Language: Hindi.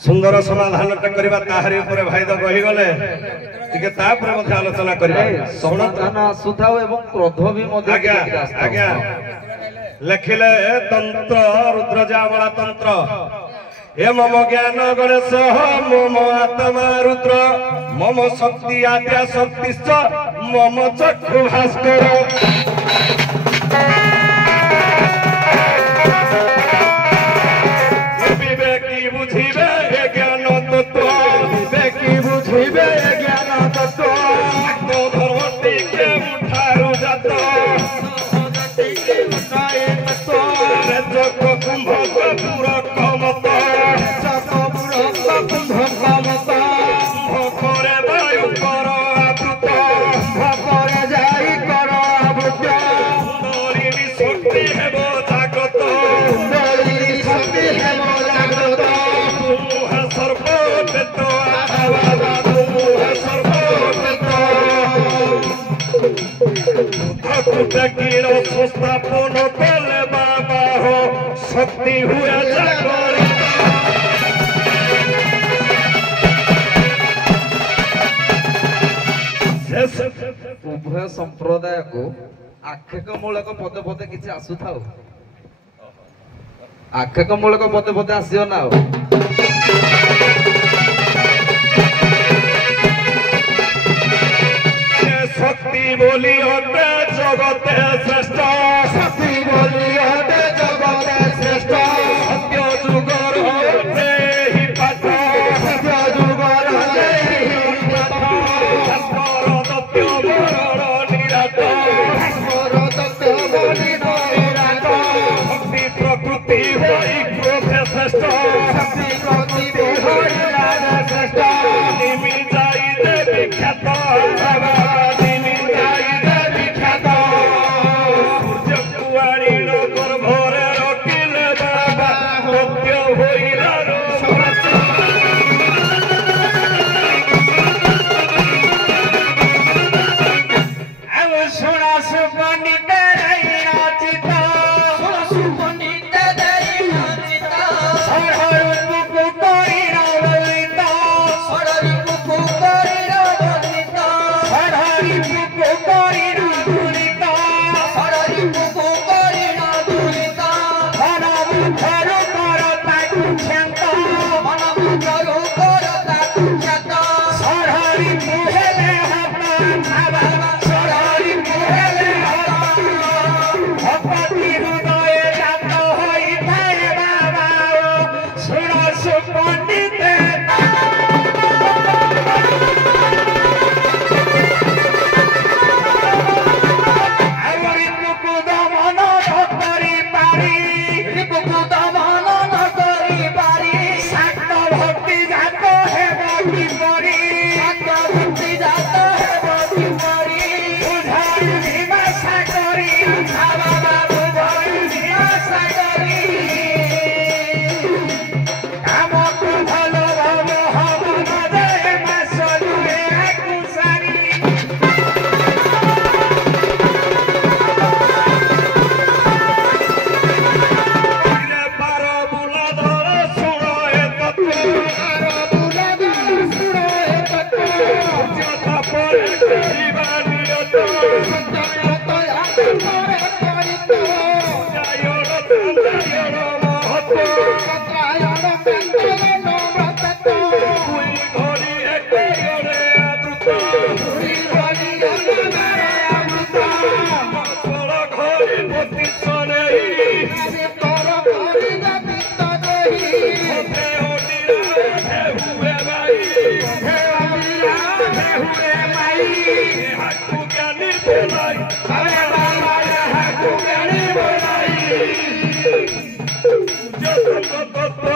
सुंदर समाधान करवा ताहारी ऊपर भाई तो कही गले टिके तापर मध्ये आलोचना करबा समाधान आसुथाओ एवं क्रोध भी मध्ये आज्ञा आज्ञा लिखिले तंत्र रुद्रजामला तंत्र हे मम ज्ञान गणेश मम आत्मा रुद्र मम शक्ति आद्या शक्तिश्च मम चक्षु भास्कर विवेकी बुझिबे ज्ञान तत्व विवेकी बुझिबे ज्ञान तत्व धर्म टिके उठारु जात जग कुंभ कपूर कमत भोकरे वायु कर आवृत भोकरे जाई कर आवृत सुंदरी शक्ति हेब जागत सुंदरी शक्ति हेब जागत मुह सर्वोपेत आवाज मुह सर्वोपेत कुटकीर सुस्थापन कले बाबा हो शक्ति हुए जागरण उभय संप्रदाय को आक्षेप मूलक पदे पदे किसी आसुथाओ आक्षेप मूलक पदे पदे आसियो ना शक्ति बोली अटे जगते श्रेष्ठ शक्ति बोली अटे जगते श्रेष्ठ सत्य जुगर हते ही पाठ सत्य जुगर हते ही पाठ भास्कर दत्त बरण निरात भास्कर दत्त बरण निरात शक्ति प्रकृति होई क्रोध श्रेष्ठ शक्ति प्रकृति होई राज श्रेष्ठ निमि जाई दे विख्यात Ripu Kudama ତତ୍ତ୍ୱ